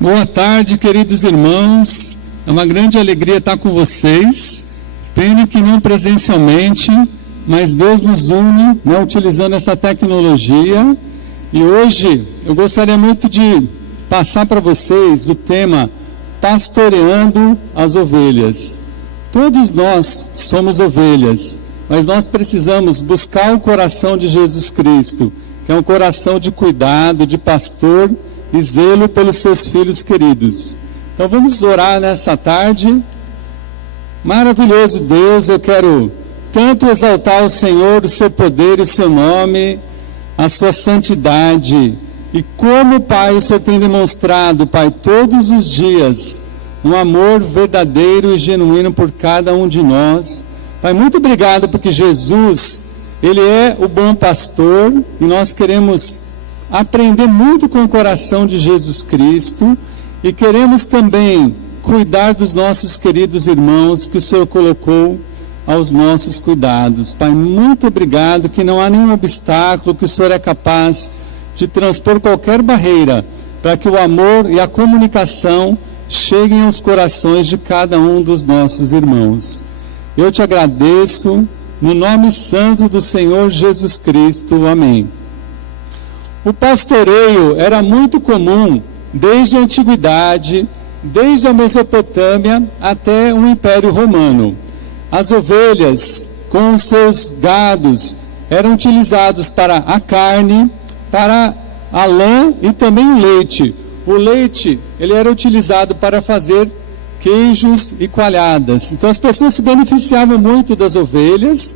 Boa tarde, queridos irmãos. É uma grande alegria estar com vocês. Pena que não presencialmente, mas Deus nos une, né, utilizando essa tecnologia. E hoje eu gostaria muito de passar para vocês o tema Pastoreando as Ovelhas. Todos nós somos ovelhas, mas nós precisamos buscar o coração de Jesus Cristo, que é um coração de cuidado, de pastor e zelo pelos seus filhos queridos. Então vamos orar nessa tarde. Maravilhoso Deus, eu quero tanto exaltar o Senhor, o seu poder e o seu nome, a sua santidade. E como, Pai, o Senhor tem demonstrado, Pai, todos os dias, um amor verdadeiro e genuíno por cada um de nós. Pai, muito obrigado porque Jesus, Ele é o bom pastor e nós queremos aprender muito com o coração de Jesus Cristo e queremos também cuidar dos nossos queridos irmãos que o Senhor colocou aos nossos cuidados. Pai, muito obrigado que não há nenhum obstáculo, que o Senhor é capaz de transpor qualquer barreira para que o amor e a comunicação cheguem aos corações de cada um dos nossos irmãos. Eu te agradeço no nome santo do Senhor Jesus Cristo. Amém. O pastoreio era muito comum desde a antiguidade, desde a Mesopotâmia até o Império Romano. As ovelhas, com os seus gados, eram utilizados para a carne, para a lã e também o leite. O leite, ele era utilizado para fazer queijos e coalhadas. Então as pessoas se beneficiavam muito das ovelhas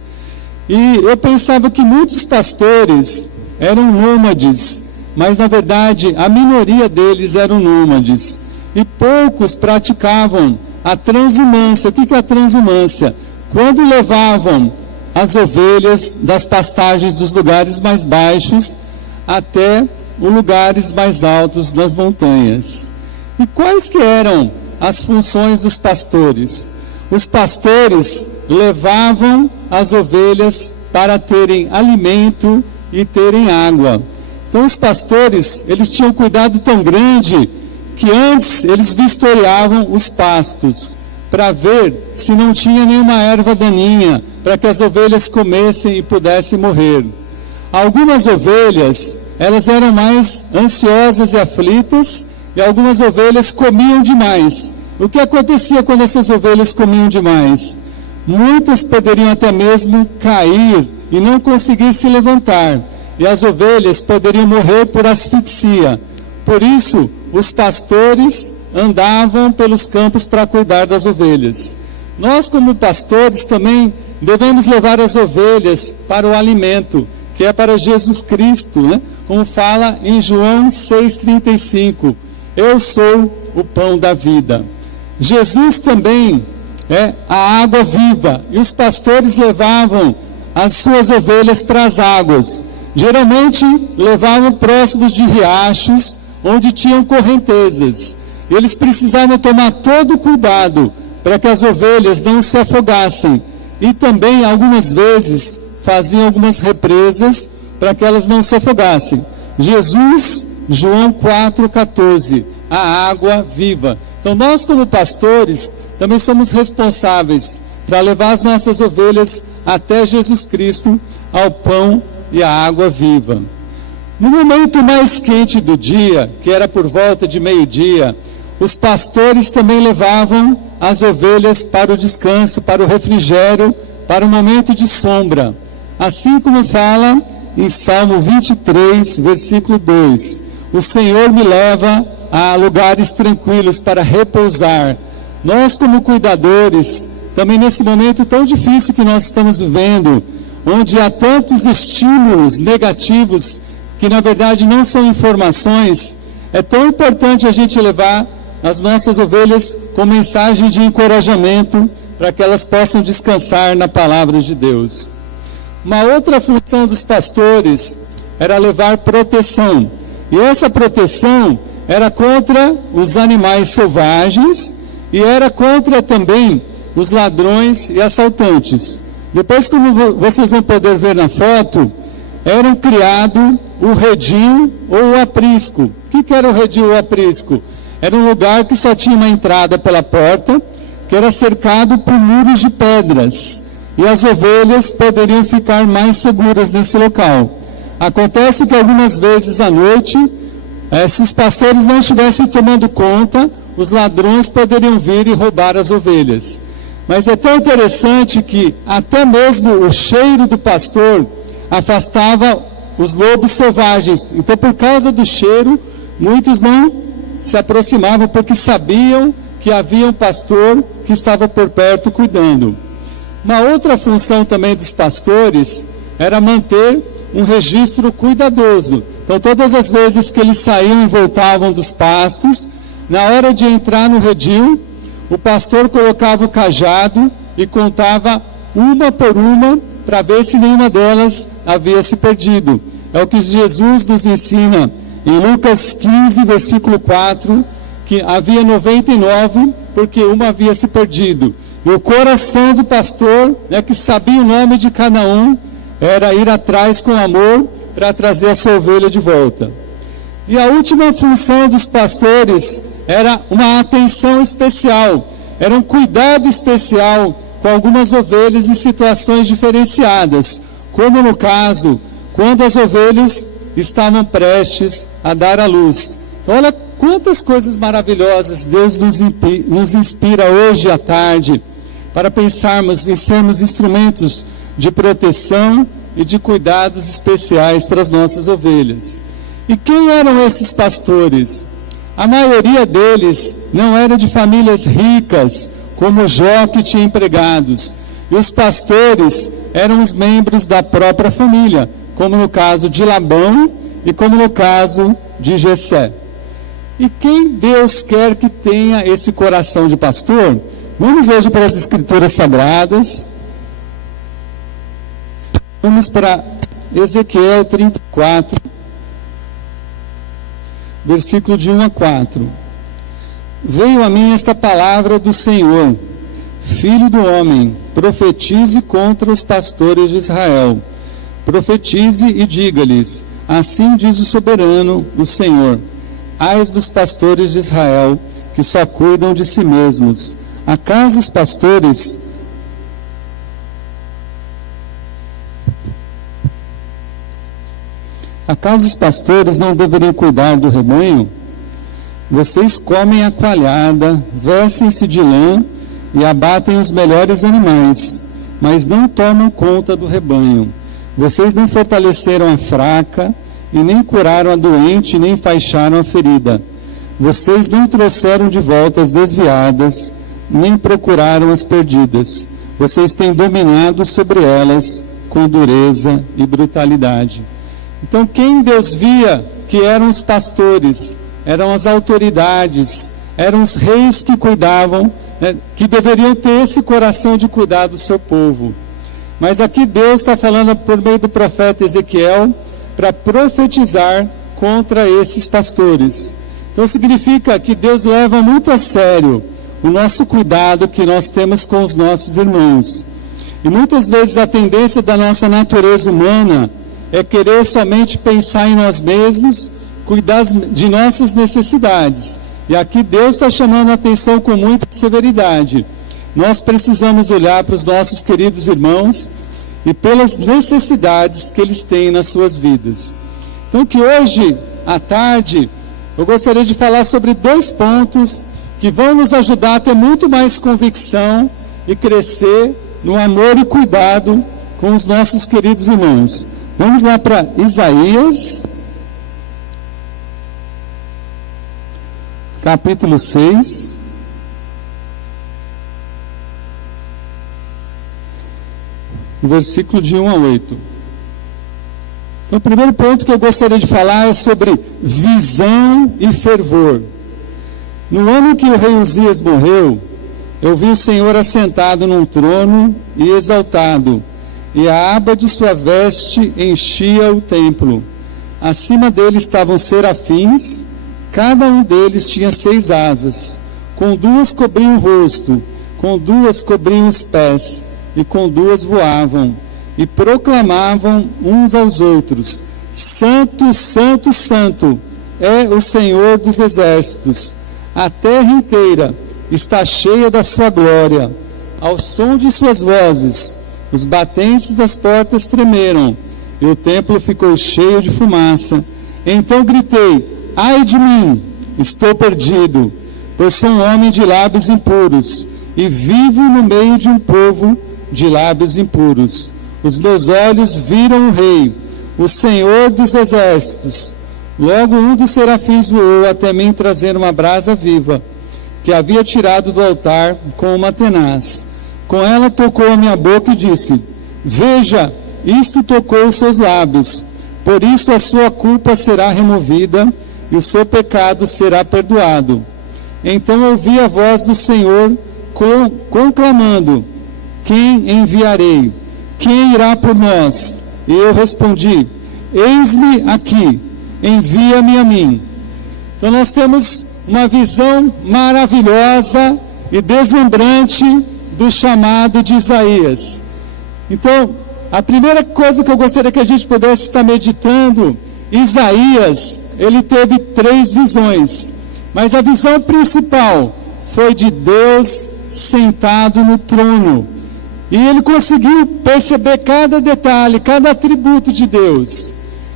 e eu pensava que muitos pastores eram nômades, mas na verdade a minoria deles eram nômades e poucos praticavam a transumância. O que é a transumância? Quando levavam as ovelhas das pastagens dos lugares mais baixos até os lugares mais altos das montanhas. E quais que eram as funções dos pastores? Os pastores levavam as ovelhas para terem alimento e terem água. Então os pastores, eles tinham um cuidado tão grande que antes eles vistoriavam os pastos para ver se não tinha nenhuma erva daninha para que as ovelhas comessem e pudessem morrer. Algumas ovelhas, elas eram mais ansiosas e aflitas e algumas ovelhas comiam demais. O que acontecia quando essas ovelhas comiam demais? Muitas poderiam até mesmo cair e não conseguir se levantar, e as ovelhas poderiam morrer por asfixia. Por isso, os pastores andavam pelos campos para cuidar das ovelhas. Nós, como pastores, também devemos levar as ovelhas para o alimento, que é para Jesus Cristo, né? Como fala em João 6,35, eu sou o pão da vida. Jesus também é a água viva, e os pastores levavam as suas ovelhas para as águas. Geralmente levavam próximos de riachos, onde tinham correntezas. Eles precisavam tomar todo o cuidado para que as ovelhas não se afogassem. E também, algumas vezes, faziam algumas represas para que elas não se afogassem. Jesus, João 4,14, a água viva. Então nós, como pastores, também somos responsáveis para levar as nossas ovelhas até Jesus Cristo, ao pão e à água viva. No momento mais quente do dia, que era por volta de meio-dia, os pastores também levavam as ovelhas para o descanso, para o refrigério, para o momento de sombra. Assim como fala em Salmo 23, versículo 2, o Senhor me leva a lugares tranquilos para repousar. Nós, como cuidadores, também nesse momento tão difícil que nós estamos vivendo, onde há tantos estímulos negativos, que na verdade não são informações, é tão importante a gente levar as nossas ovelhas com mensagem de encorajamento, para que elas possam descansar na palavra de Deus. Uma outra função dos pastores era levar proteção, e essa proteção era contra os animais selvagens e era contra também os ladrões e assaltantes. Depois, como vocês vão poder ver na foto, eram criado o redil ou o aprisco. O que era o redil ou o aprisco? era um lugar que só tinha uma entrada pela porta, que era cercado por muros de pedras, e as ovelhas poderiam ficar mais seguras nesse local. Acontece que algumas vezes à noite, se os pastores não estivessem tomando conta, os ladrões poderiam vir e roubar as ovelhas. Mas é tão interessante que até mesmo o cheiro do pastor afastava os lobos selvagens. Então, por causa do cheiro, muitos não se aproximavam, porque sabiam que havia um pastor que estava por perto cuidando. Uma outra função também dos pastores era manter um registro cuidadoso. Então, todas as vezes que eles saíam e voltavam dos pastos, na hora de entrar no redil, o pastor colocava o cajado e contava uma por uma para ver se nenhuma delas havia se perdido. É o que Jesus nos ensina em Lucas 15, versículo 4, que havia 99 porque uma havia se perdido. E o coração do pastor, que sabia o nome de cada um, era ir atrás com amor para trazer a sua ovelha de volta. E a última função dos pastores era uma atenção especial, era um cuidado especial com algumas ovelhas em situações diferenciadas, como no caso, quando as ovelhas estavam prestes a dar à luz. Então, olha quantas coisas maravilhosas Deus nos inspira hoje à tarde, para pensarmos em sermos instrumentos de proteção e de cuidados especiais para as nossas ovelhas. E quem eram esses pastores? A maioria deles não era de famílias ricas, como Jó, que tinha empregados. E os pastores eram os membros da própria família, como no caso de Labão e como no caso de Jessé. E quem Deus quer que tenha esse coração de pastor? Vamos hoje para as Escrituras Sagradas. Vamos para Ezequiel 34. Versículo de 1 a 4. Veio a mim esta palavra do Senhor: Filho do homem, profetize contra os pastores de Israel. Profetize e diga-lhes: assim diz o soberano, o Senhor: Ai dos pastores de Israel, que só cuidam de si mesmos. Acaso os pastores não deveriam cuidar do rebanho? Vocês comem a coalhada, vestem-se de lã e abatem os melhores animais, mas não tomam conta do rebanho. Vocês não fortaleceram a fraca, e nem curaram a doente, nem enfaixaram a ferida. Vocês não trouxeram de volta as desviadas, nem procuraram as perdidas. Vocês têm dominado sobre elas com dureza e brutalidade. Então, quem Deus via que eram os pastores, eram as autoridades, eram os reis que cuidavam, que deveriam ter esse coração de cuidar do seu povo. Mas aqui Deus está falando por meio do profeta Ezequiel para profetizar contra esses pastores. Então significa que Deus leva muito a sério o nosso cuidado que nós temos com os nossos irmãos. E muitas vezes a tendência da nossa natureza humana é querer somente pensar em nós mesmos, cuidar de nossas necessidades. E aqui Deus está chamando a atenção com muita severidade. Nós precisamos olhar para os nossos queridos irmãos e pelas necessidades que eles têm nas suas vidas. Então que hoje, à tarde, eu gostaria de falar sobre 2 pontos que vão nos ajudar a ter muito mais convicção e crescer no amor e cuidado com os nossos queridos irmãos. Vamos lá para Isaías, capítulo 6. Versículo de 1 a 8. Então, o primeiro ponto que eu gostaria de falar é sobre visão e fervor. No ano que o rei Uzias morreu, eu vi o Senhor assentado num trono e exaltado, e a aba de sua veste enchia o templo. Acima dele estavam serafins, cada um deles tinha 6 asas, com 2 cobriam o rosto, com 2 cobriam os pés, e com 2 voavam, e proclamavam uns aos outros: Santo, Santo, Santo é o Senhor dos exércitos. A terra inteira está cheia da sua glória. Ao som de suas vozes, os batentes das portas tremeram, e o templo ficou cheio de fumaça. Então gritei: ai de mim, estou perdido, pois sou um homem de lábios impuros, e vivo no meio de um povo de lábios impuros. Os meus olhos viram o Rei, o Senhor dos exércitos. Logo um dos serafins voou até mim, trazendo uma brasa viva, que havia tirado do altar com uma tenaz. Com ela tocou a minha boca e disse: veja, isto tocou os seus lábios. Por isso a sua culpa será removida e o seu pecado será perdoado. Então ouvi a voz do Senhor conclamando: quem enviarei? Quem irá por nós? E eu respondi: eis-me aqui, envia-me a mim. Então nós temos uma visão maravilhosa e deslumbrante do chamado de Isaías. Então, a primeira coisa que eu gostaria que a gente pudesse estar meditando, Isaías, ele teve 3 visões, mas a visão principal foi de Deus sentado no trono, e ele conseguiu perceber cada detalhe, cada atributo de Deus.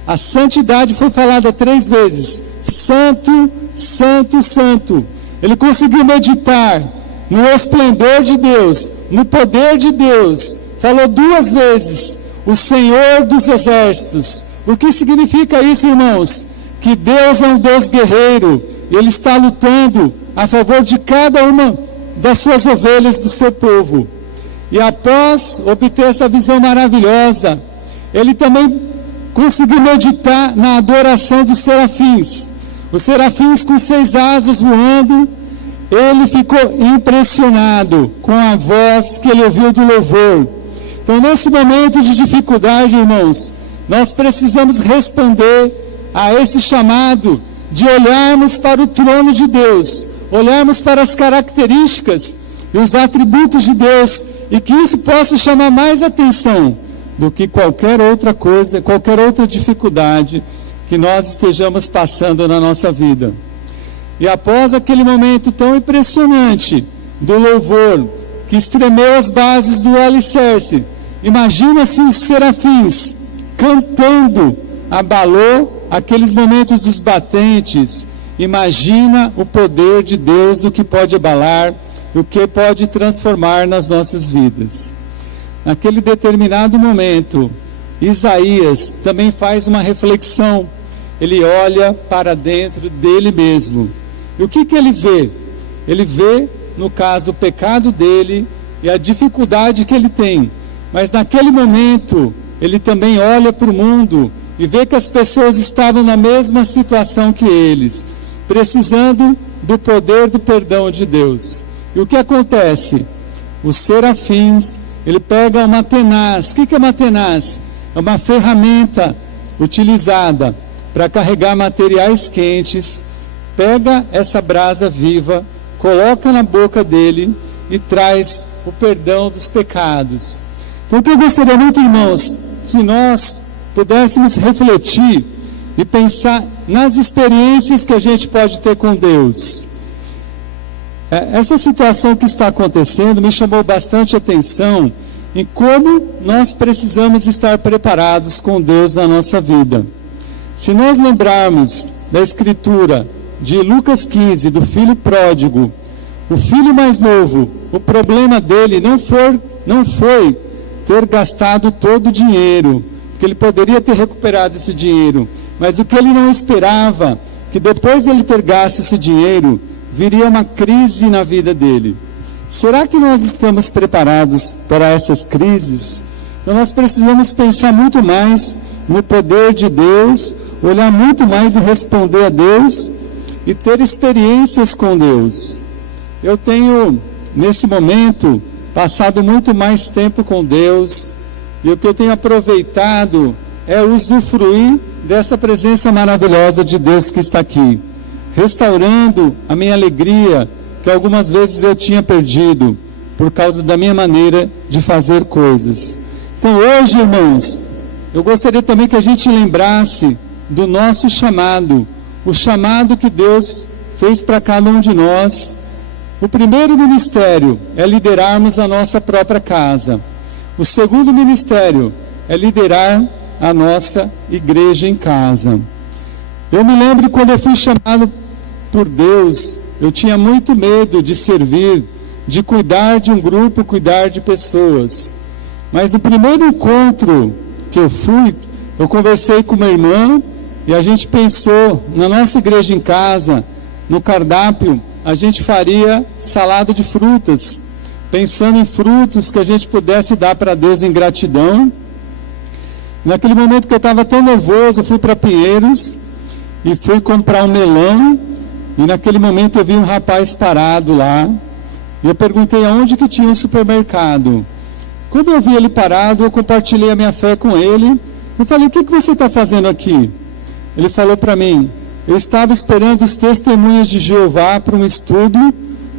A santidade foi falada 3 vezes: santo, santo, santo. Ele conseguiu meditar no esplendor de Deus, no poder de Deus. Falou 2 vezes: o Senhor dos exércitos. O que significa isso, irmãos? Que Deus é um Deus guerreiro, Ele está lutando a favor de cada uma das suas ovelhas, do seu povo. E após obter essa visão maravilhosa, ele também conseguiu meditar na adoração dos serafins. Os serafins com 6 asas voando, ele ficou impressionado com a voz que ele ouviu do louvor. Então, nesse momento de dificuldade, irmãos, nós precisamos responder a esse chamado de olharmos para o trono de Deus, olharmos para as características e os atributos de Deus, e que isso possa chamar mais atenção do que qualquer outra coisa, qualquer outra dificuldade que nós estejamos passando na nossa vida. E após aquele momento tão impressionante do louvor, que estremeu as bases do alicerce, imagina-se os serafins cantando, abalou aqueles momentos dos batentes. Imagina o poder de Deus, o que pode abalar, o que pode transformar nas nossas vidas. Naquele determinado momento, Isaías também faz uma reflexão. Ele olha para dentro dele mesmo. E o que ele vê? Ele vê, no caso, o pecado dele e a dificuldade que ele tem. Mas naquele momento, ele também olha para o mundo e vê que as pessoas estavam na mesma situação que eles, precisando do poder do perdão de Deus. E o que acontece? Os serafins, ele pega uma tenaz. O que é uma tenaz? É uma ferramenta utilizada para carregar materiais quentes. Pega essa brasa viva, coloca na boca dele e traz o perdão dos pecados. Então, o que eu gostaria muito, irmãos, que nós pudéssemos refletir e pensar nas experiências que a gente pode ter com Deus. Essa situação que está acontecendo me chamou bastante atenção em como nós precisamos estar preparados com Deus na nossa vida. Se nós lembrarmos da escritura de Lucas 15, do filho pródigo, o filho mais novo, o problema dele não foi ter gastado todo o dinheiro, porque ele poderia ter recuperado esse dinheiro, mas o que ele não esperava, que depois dele ter gasto esse dinheiro, viria uma crise na vida dele. Será que nós estamos preparados para essas crises? Então nós precisamos pensar muito mais no poder de Deus, olhar muito mais e responder a Deus e ter experiências com Deus. Eu tenho, nesse momento, passado muito mais tempo com Deus, e o que eu tenho aproveitado é usufruir dessa presença maravilhosa de Deus que está aqui, restaurando a minha alegria, que algumas vezes eu tinha perdido, por causa da minha maneira de fazer coisas. Então hoje, irmãos, eu gostaria também que a gente lembrasse do nosso chamado, o chamado que Deus fez para cada um de nós. O primeiro ministério é liderarmos a nossa própria casa. O segundo ministério é liderar a nossa igreja em casa. Eu me lembro quando eu fui chamado por Deus, eu tinha muito medo de servir, de cuidar de um grupo, cuidar de pessoas. Mas no primeiro encontro que eu fui, eu conversei com uma irmã e a gente pensou, na nossa igreja em casa, no cardápio, a gente faria salada de frutas, pensando em frutos que a gente pudesse dar para Deus em gratidão. Naquele momento que eu estava tão nervoso, eu fui para Pinheiros e fui comprar um melão, e naquele momento eu vi um rapaz parado lá, e eu perguntei aonde que tinha um supermercado. Quando eu vi ele parado, eu compartilhei a minha fé com ele. Eu falei, o que você está fazendo aqui? Ele falou para mim, eu estava esperando os testemunhas de Jeová para um estudo,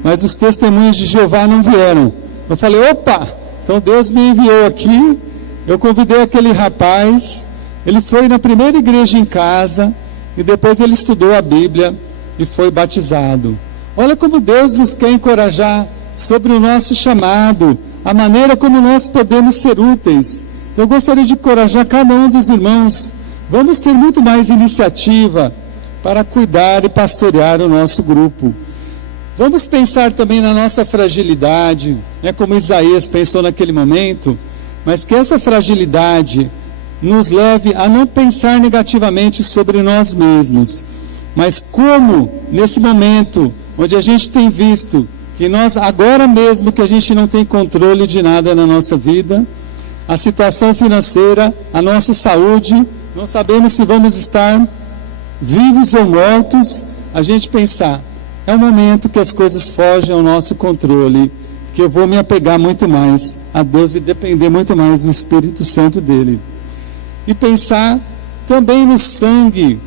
mas os testemunhas de Jeová não vieram. Eu falei, opa, então Deus me enviou aqui. Eu convidei aquele rapaz, ele foi na primeira igreja em casa, e depois ele estudou a Bíblia e foi batizado. Olha como Deus nos quer encorajar sobre o nosso chamado, a maneira como nós podemos ser úteis. Eu gostaria de encorajar cada um dos irmãos, vamos ter muito mais iniciativa para cuidar e pastorear o nosso grupo. Vamos pensar também na nossa fragilidade, como Isaías pensou naquele momento, mas que essa fragilidade nos leve a não pensar negativamente sobre nós mesmos, mas como nesse momento onde a gente tem visto que nós, agora mesmo que a gente não tem controle de nada na nossa vida, a situação financeira, a nossa saúde, não sabemos se vamos estar vivos ou mortos, a gente pensar, é um momento que as coisas fogem ao nosso controle, que eu vou me apegar muito mais a Deus e depender muito mais do Espírito Santo dele. E pensar também no sangue,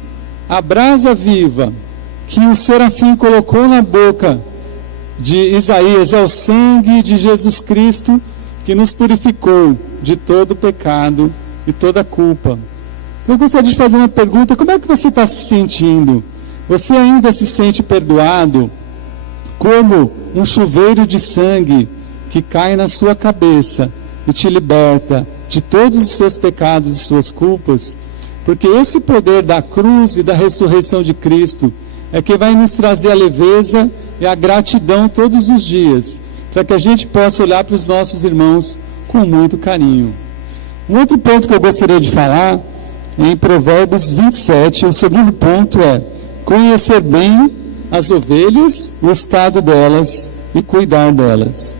a brasa viva, que o serafim colocou na boca de Isaías, é o sangue de Jesus Cristo que nos purificou de todo pecado e toda culpa. Então, eu gostaria de fazer uma pergunta, como é que você está se sentindo? Você ainda se sente perdoado? Como um chuveiro de sangue que cai na sua cabeça e te liberta de todos os seus pecados e suas culpas? Porque esse poder da cruz e da ressurreição de Cristo é que vai nos trazer a leveza e a gratidão todos os dias, para que a gente possa olhar para os nossos irmãos com muito carinho. Um outro ponto que eu gostaria de falar é em Provérbios 27, o segundo ponto é conhecer bem as ovelhas, o estado delas e cuidar delas.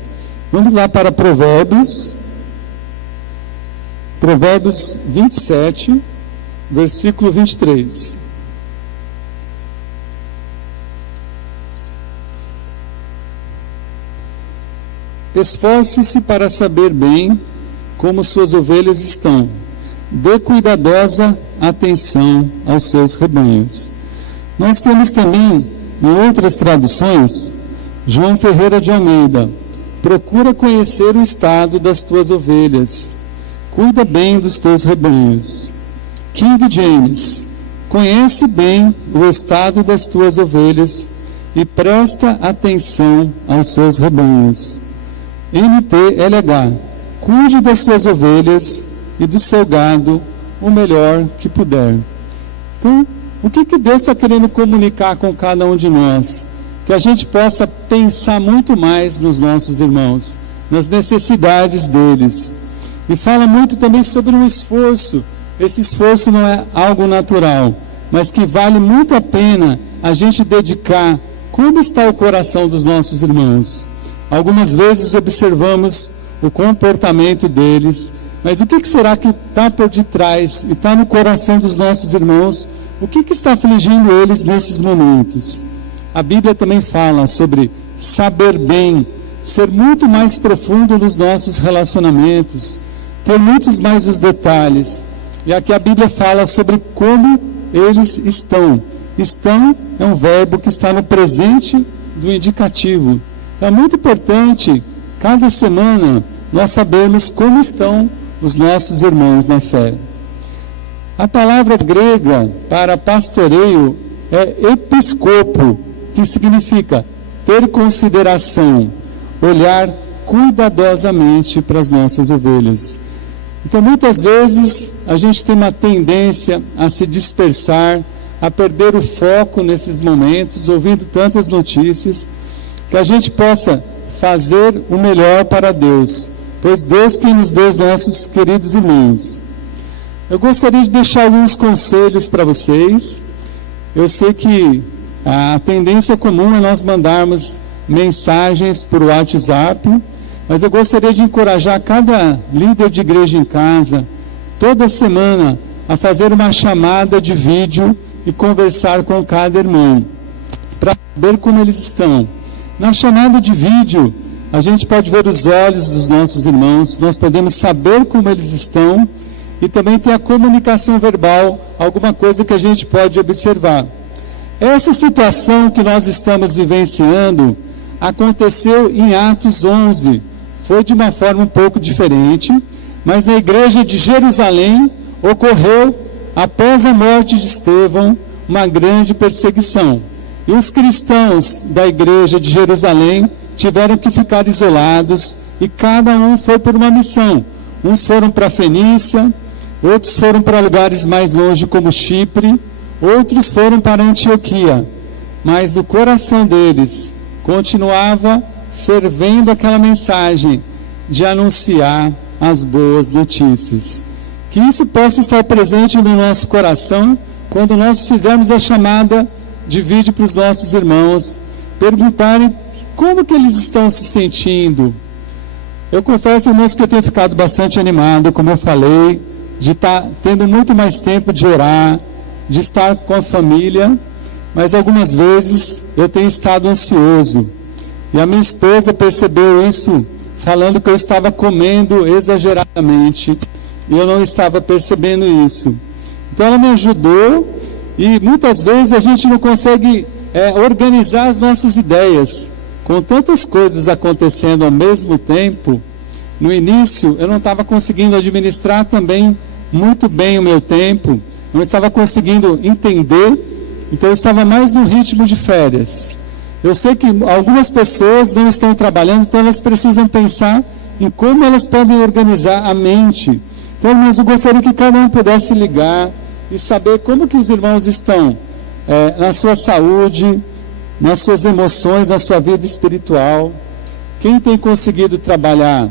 Vamos lá para Provérbios 27, versículo 23. Esforce-se para saber bem como suas ovelhas estão. Dê cuidadosa atenção aos seus rebanhos. Nós temos também, em outras traduções, João Ferreira de Almeida, procura conhecer o estado das tuas ovelhas. Cuida bem dos teus rebanhos. King James, conhece bem o estado das tuas ovelhas e presta atenção aos seus rebanhos. NTLH, cuide das suas ovelhas e do seu gado o melhor que puder. Então, o que Deus está querendo comunicar com cada um de nós? Que a gente possa pensar muito mais nos nossos irmãos, nas necessidades deles. E fala muito também sobre um esforço. Esse esforço não é algo natural, mas que vale muito a pena a gente dedicar. Como está o coração dos nossos irmãos? Algumas vezes observamos o comportamento deles, mas o que será que está por detrás e está no coração dos nossos irmãos? O que está afligindo eles nesses momentos? A Bíblia também fala sobre saber bem, ser muito mais profundo nos nossos relacionamentos, ter muitos mais os detalhes. E aqui a Bíblia fala sobre como eles estão. Estão é um verbo que está no presente do indicativo. Então é muito importante, cada semana, nós sabermos como estão os nossos irmãos na fé. A palavra grega para pastoreio é episcopo, que significa ter consideração, olhar cuidadosamente para as nossas ovelhas. Então, muitas vezes, a gente tem uma tendência a se dispersar, a perder o foco nesses momentos, ouvindo tantas notícias, que a gente possa fazer o melhor para Deus, pois Deus quem nos deu os nossos queridos irmãos. Eu gostaria de deixar alguns conselhos para vocês. Eu sei que a tendência comum é nós mandarmos mensagens por WhatsApp, mas eu gostaria de encorajar cada líder de igreja em casa, toda semana, a fazer uma chamada de vídeo e conversar com cada irmão, para saber como eles estão. Na chamada de vídeo, a gente pode ver os olhos dos nossos irmãos, nós podemos saber como eles estão, e também tem a comunicação verbal, alguma coisa que a gente pode observar. Essa situação que nós estamos vivenciando aconteceu em Atos 11, foi de uma forma um pouco diferente, mas na igreja de Jerusalém ocorreu, após a morte de Estevão, uma grande perseguição. E os cristãos da igreja de Jerusalém tiveram que ficar isolados e cada um foi por uma missão. Uns foram para a Fenícia, outros foram para lugares mais longe como Chipre, outros foram para Antioquia. Mas no coração deles continuava fervendo aquela mensagem de anunciar as boas notícias. Que isso possa estar presente no nosso coração quando nós fizermos a chamada de vídeo para os nossos irmãos, perguntarem como que eles estão se sentindo. Eu confesso, irmãos, que eu tenho ficado bastante animado, como eu falei, de estar tendo muito mais tempo de orar, de estar com a família, mas algumas vezes eu tenho estado ansioso. E a minha esposa percebeu isso, falando que eu estava comendo exageradamente, e eu não estava percebendo isso. Então ela me ajudou, e muitas vezes a gente não consegue organizar as nossas ideias. Com tantas coisas acontecendo ao mesmo tempo, no início eu não estava conseguindo administrar também muito bem o meu tempo, não estava conseguindo entender, então eu estava mais no ritmo de férias. Eu sei que algumas pessoas não estão trabalhando, então elas precisam pensar em como elas podem organizar a mente. Então, irmãos, eu gostaria que cada um pudesse ligar e saber como que os irmãos estão na sua saúde, nas suas emoções, na sua vida espiritual. Quem tem conseguido trabalhar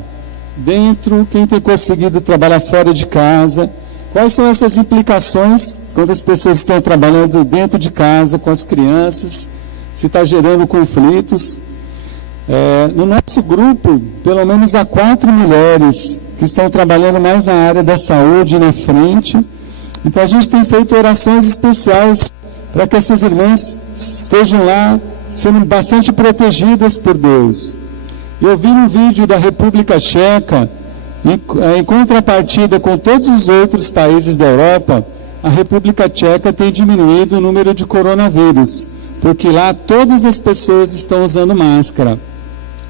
dentro, quem tem conseguido trabalhar fora de casa. Quais são essas implicações quando as pessoas estão trabalhando dentro de casa, com as crianças, se está gerando conflitos. No nosso grupo, pelo menos há 4 mulheres que estão trabalhando mais na área da saúde, na frente. Então a gente tem feito orações especiais para que essas irmãs estejam lá sendo bastante protegidas por Deus. Eu vi um vídeo da República Tcheca, em contrapartida com todos os outros países da Europa, a República Tcheca tem diminuído o número de coronavírus, porque lá todas as pessoas estão usando máscara.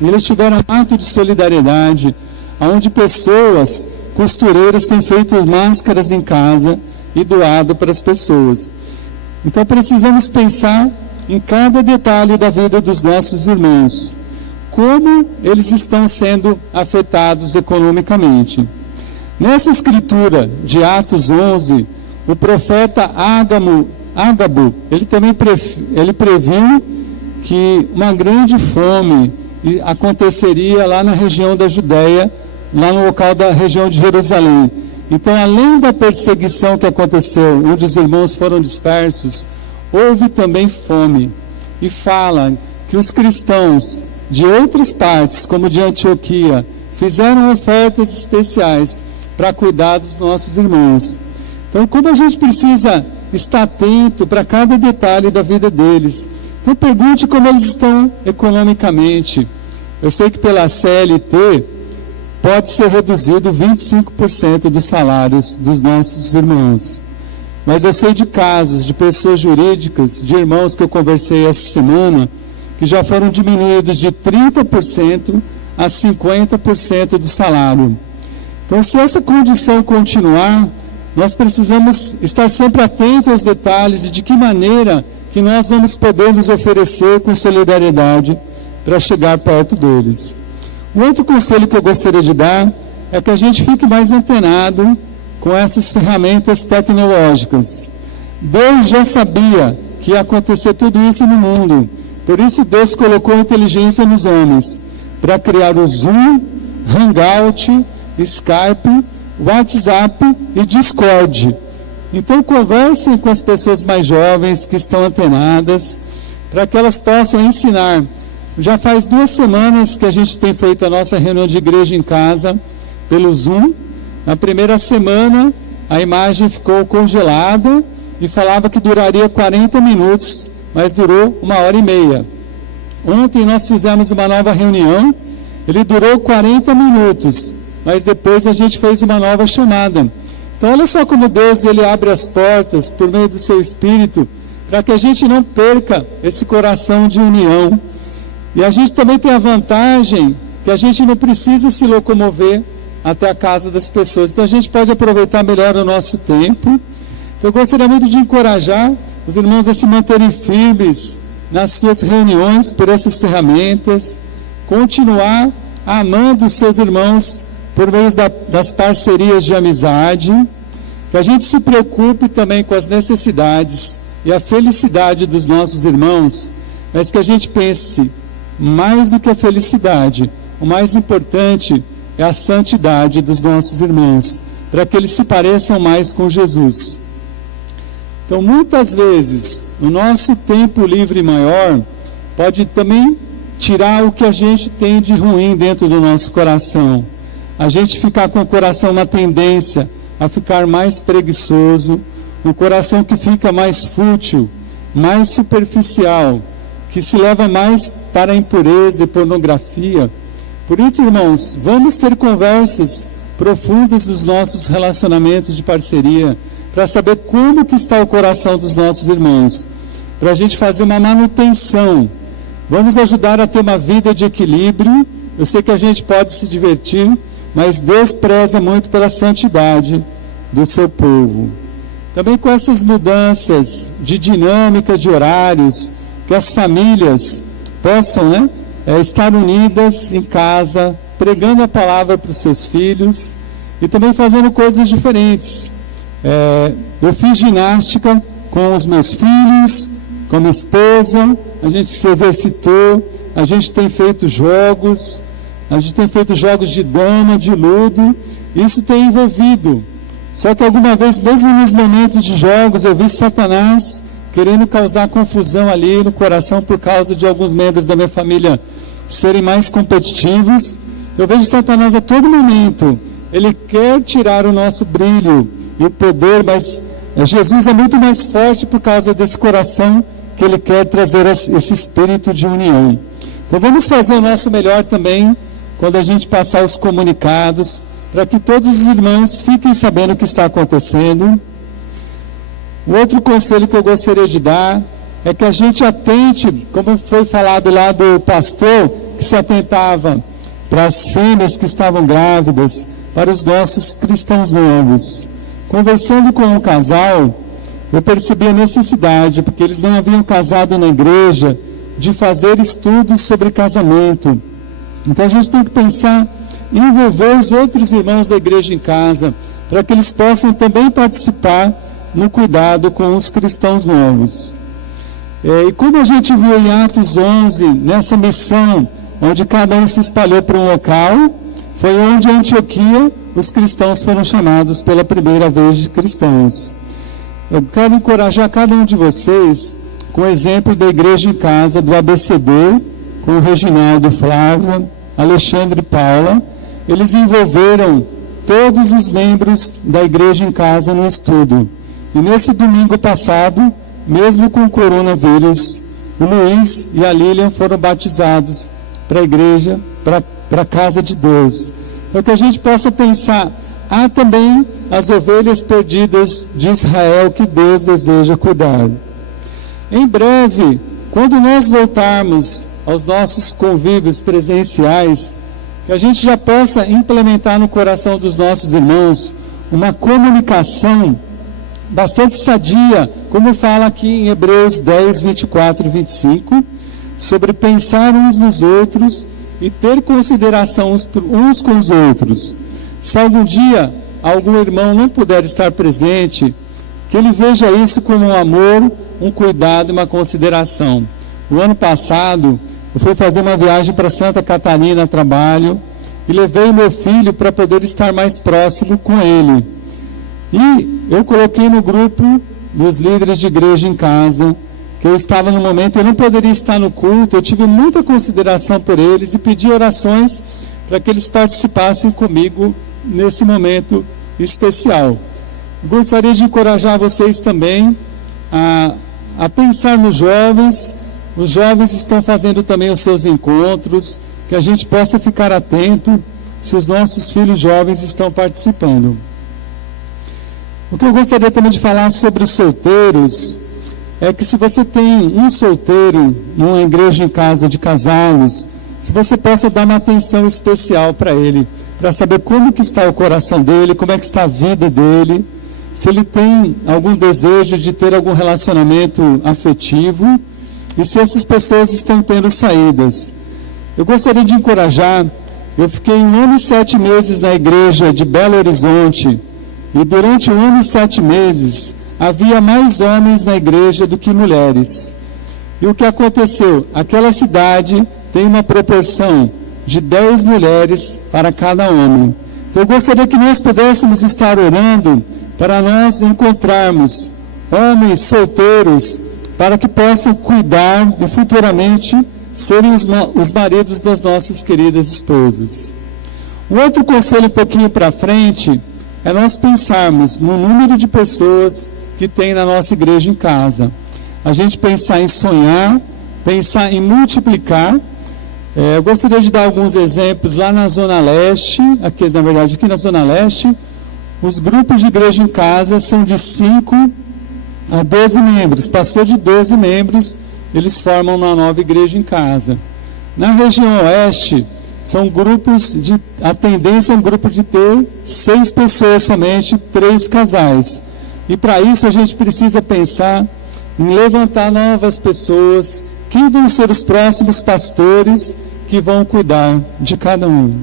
E eles tiveram um ato de solidariedade, onde pessoas, costureiras, têm feito máscaras em casa e doado para as pessoas. Então precisamos pensar em cada detalhe da vida dos nossos irmãos, como eles estão sendo afetados economicamente. Nessa escritura de Atos 11, o profeta Ágabo, ele também previu que uma grande fome aconteceria lá na região da Judéia, lá no local da região de Jerusalém. Então, além da perseguição que aconteceu, onde os irmãos foram dispersos, houve também fome. E fala que os cristãos de outras partes, como de Antioquia, fizeram ofertas especiais para cuidar dos nossos irmãos. Então, como a gente precisa estar atento para cada detalhe da vida deles. Então, pergunte como eles estão economicamente. Eu sei que pela CLT pode ser reduzido 25% dos salários dos nossos irmãos. Mas eu sei de casos de pessoas jurídicas, de irmãos que eu conversei essa semana, que já foram diminuídos de 30% a 50% do salário. Então, se essa condição continuar, nós precisamos estar sempre atentos aos detalhes e de que maneira que nós vamos poder nos oferecer com solidariedade para chegar perto deles. Um outro conselho que eu gostaria de dar é que a gente fique mais antenado com essas ferramentas tecnológicas. Deus já sabia que ia acontecer tudo isso no mundo. Por isso Deus colocou inteligência nos homens para criar o Zoom, Hangout, Skype, WhatsApp e Discord. Então conversem com as pessoas mais jovens que estão antenadas, para que elas possam ensinar. Já faz 2 semanas que a gente tem feito a nossa reunião de igreja em casa pelo Zoom. Na primeira semana a imagem ficou congelada e falava que duraria 40 minutos, mas durou 1h30. Ontem nós fizemos uma nova reunião, ele durou 40 minutos, mas depois a gente fez uma nova chamada. Então olha só como Deus ele abre as portas por meio do seu Espírito, para que a gente não perca esse coração de união. E a gente também tem a vantagem que a gente não precisa se locomover até a casa das pessoas. Então a gente pode aproveitar melhor o nosso tempo. Então eu gostaria muito de encorajar os irmãos a se manterem firmes nas suas reuniões por essas ferramentas, continuar amando os seus irmãos por meio das parcerias de amizade, que a gente se preocupe também com as necessidades e a felicidade dos nossos irmãos, mas que a gente pense, mais do que a felicidade, o mais importante é a santidade dos nossos irmãos, para que eles se pareçam mais com Jesus. Então, muitas vezes, o nosso tempo livre maior pode também tirar o que a gente tem de ruim dentro do nosso coração. A gente ficar com o coração na tendência a ficar mais preguiçoso, um coração que fica mais fútil, mais superficial, que se leva mais para a impureza e pornografia. Por isso, irmãos, vamos ter conversas profundas dos nossos relacionamentos de parceria, para saber como que está o coração dos nossos irmãos, para a gente fazer uma manutenção. Vamos ajudar a ter uma vida de equilíbrio. Eu sei que a gente pode se divertir, mas Deus preza muito pela santidade do seu povo. Também com essas mudanças de dinâmica de horários, que as famílias possam estar unidas em casa, pregando a palavra para os seus filhos e também fazendo coisas diferentes. Eu fiz ginástica com os meus filhos, com a minha esposa, a gente se exercitou, a gente tem feito jogos, de dama, de ludo, isso tem envolvido. Só que alguma vez, mesmo nos momentos de jogos, eu vi Satanás querendo causar confusão ali no coração por causa de alguns membros da minha família serem mais competitivos. Eu vejo Satanás a todo momento, ele quer tirar o nosso brilho e o poder, mas Jesus é muito mais forte por causa desse coração que ele quer trazer esse espírito de união. Então vamos fazer o nosso melhor também quando a gente passar os comunicados, para que todos os irmãos fiquem sabendo o que está acontecendo. O outro conselho que eu gostaria de dar é que a gente atente, como foi falado lá do pastor, que se atentava para as fêmeas que estavam grávidas, para os nossos cristãos novos. Conversando com um casal, eu percebi a necessidade, porque eles não haviam casado na igreja, de fazer estudos sobre casamento. Então a gente tem que pensar em envolver os outros irmãos da igreja em casa, para que eles possam também participar no cuidado com os cristãos novos. E como a gente viu em Atos 11, nessa missão, onde cada um se espalhou para um local, foi onde em Antioquia os cristãos foram chamados pela primeira vez de cristãos. Eu quero encorajar cada um de vocês com o exemplo da igreja em casa, do ABCD, com o Reginaldo, Flávia, Alexandre e Paula. Eles envolveram todos os membros da igreja em casa no estudo. E nesse domingo passado, mesmo com o coronavírus, o Luiz e a Lilian foram batizados para a igreja, para a casa de Deus. Então que a gente possa pensar, há também as ovelhas perdidas de Israel que Deus deseja cuidar. Em breve, quando nós voltarmos aos nossos convívios presenciais, que a gente já possa implementar no coração dos nossos irmãos uma comunicação bastante sadia, como fala aqui em Hebreus 10, 24 e 25, sobre pensar uns nos outros e ter consideração uns com os outros. Se algum dia algum irmão não puder estar presente, que ele veja isso como um amor, um cuidado e uma consideração. O ano passado, eu fui fazer uma viagem para Santa Catarina a trabalho e levei meu filho para poder estar mais próximo com ele. E eu coloquei no grupo dos líderes de igreja em casa, que eu estava no momento, eu não poderia estar no culto, eu tive muita consideração por eles e pedi orações para que eles participassem comigo nesse momento especial. Gostaria de encorajar vocês também a pensar nos jovens. Os jovens estão fazendo também os seus encontros, que a gente possa ficar atento se os nossos filhos jovens estão participando. O que eu gostaria também de falar sobre os solteiros é que se você tem um solteiro numa igreja em casa de casados, se você possa dar uma atenção especial para ele, para saber como que está o coração dele, como é que está a vida dele, se ele tem algum desejo de ter algum relacionamento afetivo e se essas pessoas estão tendo saídas. Eu gostaria de encorajar, eu fiquei 1 ano e 7 meses na igreja de Belo Horizonte e durante 1 ano e 7 meses havia mais homens na igreja do que mulheres. E o que aconteceu? Aquela cidade tem uma proporção de 10 mulheres para cada homem. Então eu gostaria que nós pudéssemos estar orando para nós encontrarmos homens solteiros para que possam cuidar e futuramente serem os maridos das nossas queridas esposas. Um outro conselho um pouquinho para frente é nós pensarmos no número de pessoas que tem na nossa igreja em casa. A gente pensar em sonhar, pensar em multiplicar. Eu gostaria de dar alguns exemplos lá na Zona Leste, aqui na Zona Leste, os grupos de igreja em casa são de 5 a 12 membros. Passou de 12 membros, eles formam uma nova igreja em casa. Na região oeste, são grupos a tendência é um grupo de ter 6 pessoas somente, 3 casais. E para isso a gente precisa pensar em levantar novas pessoas, quem vão ser os próximos pastores que vão cuidar de cada um.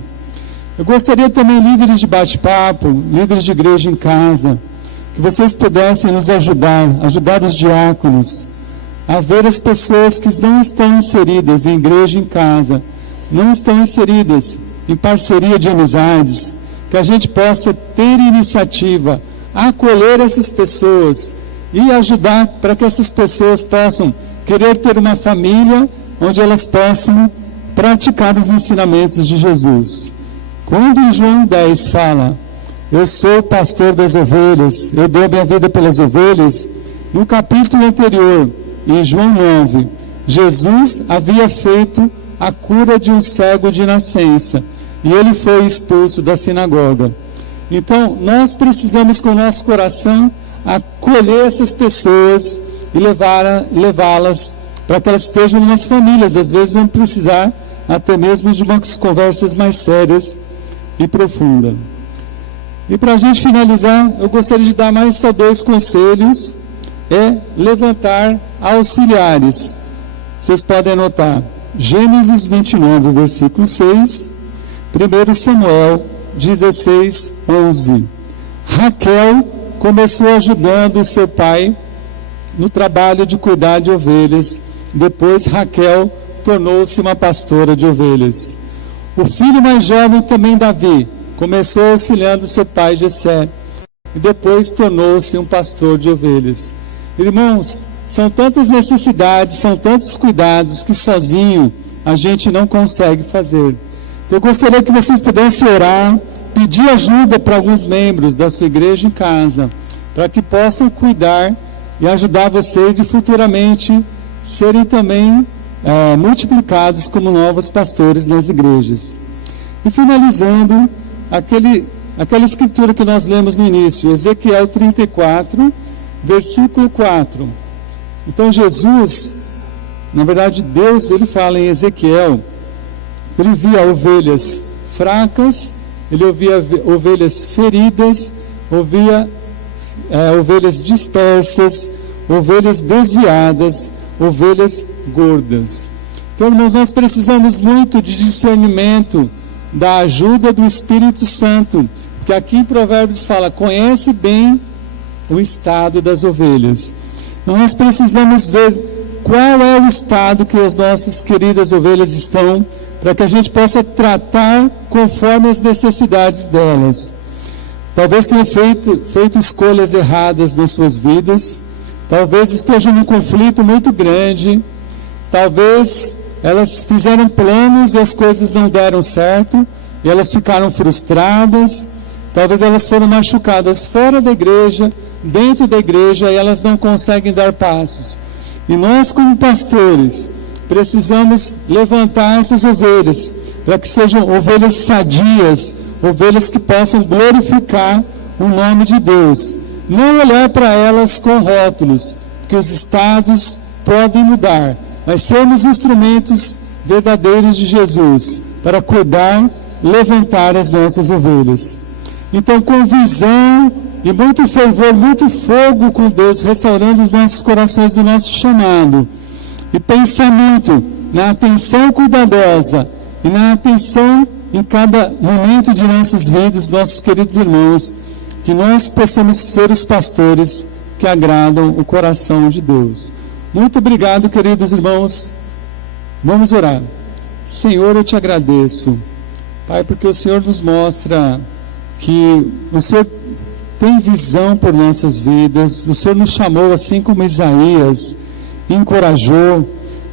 Eu gostaria também, líderes de bate-papo, líderes de igreja em casa, que vocês pudessem nos ajudar os diáconos, a ver as pessoas que não estão inseridas em igreja em casa, não estão inseridas em parceria de amizades, que a gente possa ter iniciativa, acolher essas pessoas e ajudar para que essas pessoas possam querer ter uma família onde elas possam praticar os ensinamentos de Jesus. Quando em João 10 fala, eu sou o pastor das ovelhas, eu dou minha vida pelas ovelhas, no capítulo anterior, em João 9, Jesus havia feito a cura de um cego de nascença e ele foi expulso da sinagoga. Então, nós precisamos com o nosso coração acolher essas pessoas e levá-las para que elas estejam nas famílias. Às vezes vão precisar até mesmo de umas conversas mais sérias e profundas. E para a gente finalizar, eu gostaria de dar mais só 2 conselhos. É levantar auxiliares. Vocês podem anotar Gênesis 29, versículo 6, 1 Samuel 16, 11. Raquel começou ajudando o seu pai no trabalho de cuidar de ovelhas. Depois Raquel tornou-se uma pastora de ovelhas. O filho mais jovem também, Davi, começou auxiliando seu pai Jessé e depois tornou-se um pastor de ovelhas. Irmãos, são tantas necessidades, são tantos cuidados que sozinho a gente não consegue fazer. Eu gostaria que vocês pudessem orar, pedir ajuda para alguns membros da sua igreja em casa, para que possam cuidar e ajudar vocês e futuramente serem também multiplicados como novos pastores nas igrejas. E finalizando, aquela escritura que nós lemos no início, Ezequiel 34, versículo 4. Então Jesus, na verdade Deus, ele fala em Ezequiel, ele via ovelhas fracas, ele ouvia ovelhas feridas, ouvia ovelhas dispersas, ovelhas desviadas, ovelhas gordas. Então, irmãos, nós precisamos muito de discernimento, da ajuda do Espírito Santo, que aqui em Provérbios fala, conhece bem o estado das ovelhas. Então, nós precisamos ver qual é o estado que as nossas queridas ovelhas estão, para que a gente possa tratar conforme as necessidades delas. Talvez tenham feito escolhas erradas nas suas vidas, talvez estejam num conflito muito grande, talvez elas fizeram planos e as coisas não deram certo, e elas ficaram frustradas, talvez elas foram machucadas fora da igreja, dentro da igreja, e elas não conseguem dar passos. E nós, como pastores, precisamos levantar essas ovelhas, para que sejam ovelhas sadias, ovelhas que possam glorificar o nome de Deus. Não olhar para elas com rótulos, porque os estados podem mudar, mas sermos instrumentos verdadeiros de Jesus, para cuidar, levantar as nossas ovelhas. Então, com visão e muito fervor, muito fogo com Deus, restaurando os nossos corações do nosso chamado, e pensar muito na atenção cuidadosa e na atenção em cada momento de nossas vidas, nossos queridos irmãos, que nós possamos ser os pastores que agradam o coração de Deus. Muito obrigado, queridos irmãos. Vamos orar. Senhor, eu te agradeço, Pai, porque o Senhor nos mostra que o Senhor tem visão por nossas vidas. O Senhor nos chamou, assim como Isaías encorajou.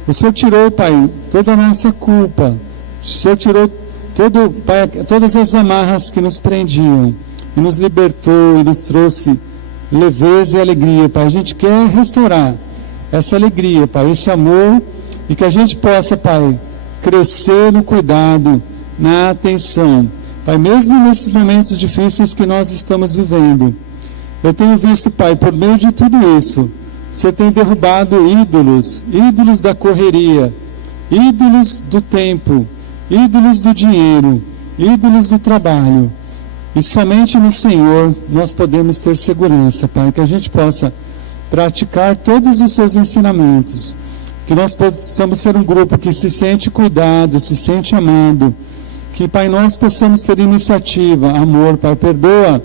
O Senhor tirou, Pai, toda a nossa culpa. O Senhor tirou Pai, todas as amarras que nos prendiam e nos libertou e nos trouxe leveza e alegria, Pai. A gente quer restaurar essa alegria, Pai, esse amor, e que a gente possa, Pai, crescer no cuidado, na atenção, Pai, mesmo nesses momentos difíceis que nós estamos vivendo. Eu tenho visto, Pai, por meio de tudo isso, o Senhor tem derrubado ídolos da correria, ídolos do tempo, ídolos do dinheiro, ídolos do trabalho. E somente no Senhor nós podemos ter segurança, Pai, que a gente possa praticar todos os seus ensinamentos, que nós possamos ser um grupo que se sente cuidado, se sente amado, que, Pai, nós possamos ter iniciativa, amor, Pai, perdoa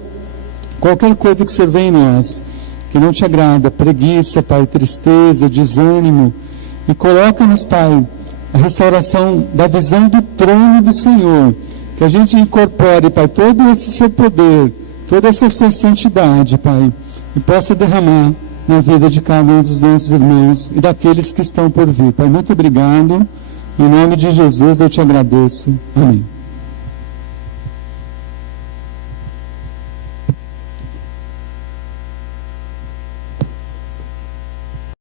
qualquer coisa que o Senhor vê em nós, que não te agrada, preguiça, Pai, tristeza, desânimo, e coloca-nos, Pai, a restauração da visão do trono do Senhor, que a gente incorpore, Pai, todo esse seu poder, toda essa sua santidade, Pai, e possa derramar na vida de cada um dos nossos irmãos e daqueles que estão por vir. Pai, muito obrigado. Em nome de Jesus eu te agradeço. Amém.